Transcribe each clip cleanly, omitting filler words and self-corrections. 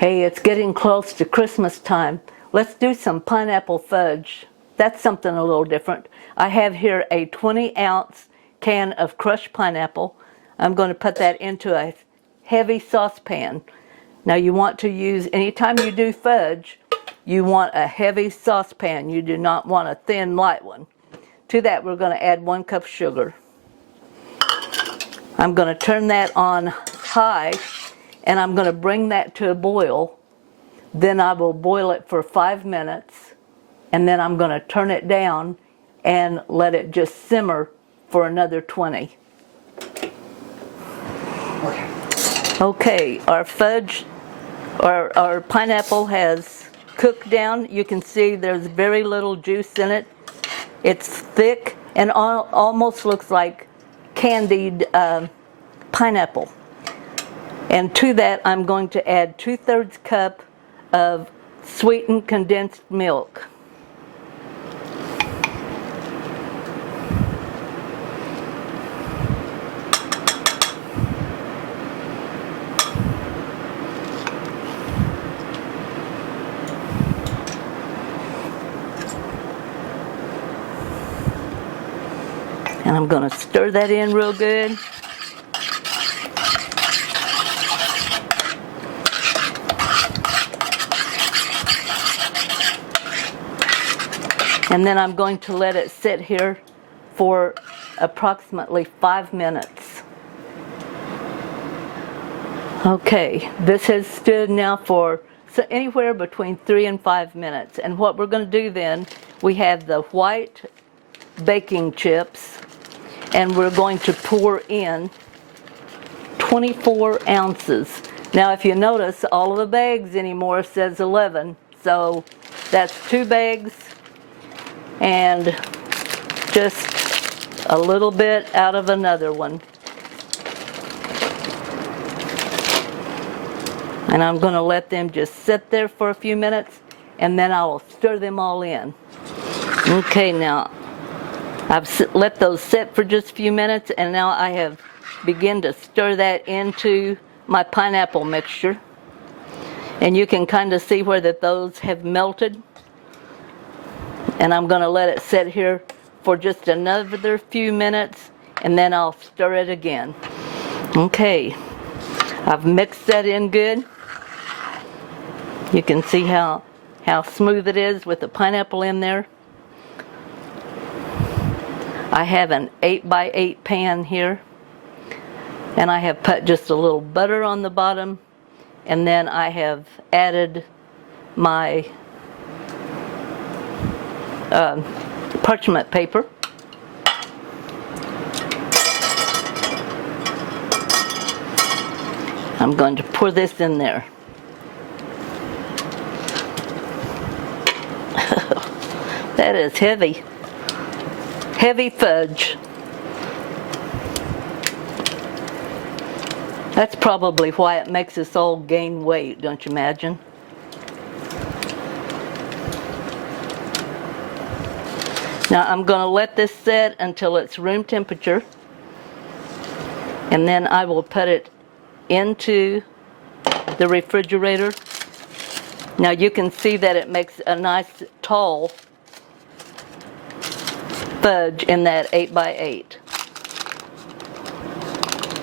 Hey, it's getting close to Christmas time. Let's do some pineapple fudge. That's something a little different. I have here a 20-ounce can of crushed pineapple. I'm going to put that into a heavy saucepan. Now you want to use, anytime you do fudge, you want a heavy saucepan. You do not want a thin, light one. To that, we're going to add 1 cup sugar. I'm going to turn that on high, and I'm going to bring that to a boil. Then I will boil it for 5 minutes, and then I'm going to turn it down and let it just simmer for another 20. Okay, our fudge, our pineapple has cooked down. You can see there's very little juice in it. It's thick and almost looks like candied pineapple. And to that, I'm going to add 2/3 cup of sweetened condensed milk. And I'm going to stir that in real good. And then I'm going to let it sit here for approximately 5 minutes. Okay, this has stood now for anywhere between 3 and 5 minutes. And what we're going to do then, we have the white baking chips, and we're going to pour in 24 ounces. Now if you notice, all of the bags anymore says 11, so that's 2 bags and just a little bit out of another one. And I'm going to let them just sit there for a few minutes, and then I will stir them all in. Okay, now I've let those sit for just a few minutes, and now I have begun to stir that into my pineapple mixture. And you can kind of see where those have melted. And I'm going to let it sit here for just another few minutes, and then I'll stir it again. Okay, I've mixed that in good. You can see how smooth it is with the pineapple in there. I have an 8x8 pan here, and I have put just a little butter on the bottom, and then I have added my parchment paper. I'm going to pour this in there. That is heavy. Heavy fudge. That's probably why it makes us all gain weight, don't you imagine? Now I'm going to let this sit until it's room temperature, and then I will put it into the refrigerator. Now you can see that it makes a nice tall fudge in that 8x8.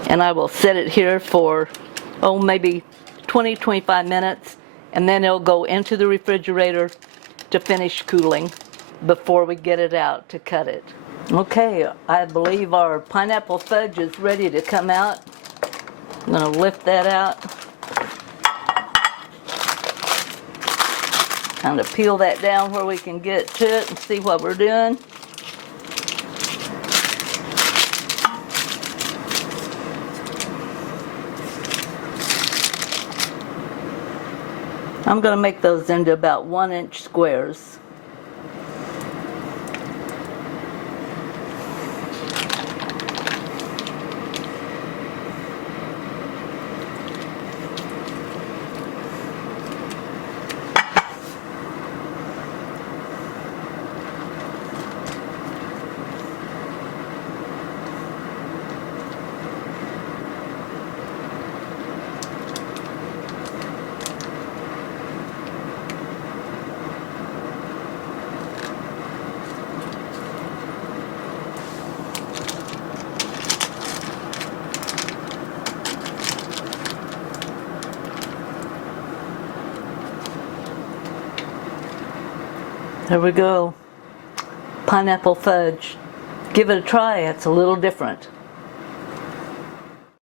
And I will set it here for, maybe 20-25 minutes, and then it'll go into the refrigerator to finish cooling before we get it out to cut it. Okay, I believe our pineapple fudge is ready to come out. I'm going to lift that out. Kind of peel that down where we can get to it and see what we're doing. I'm going to make those into about 1-inch squares. There we go. Pineapple fudge. Give it a try, it's a little different.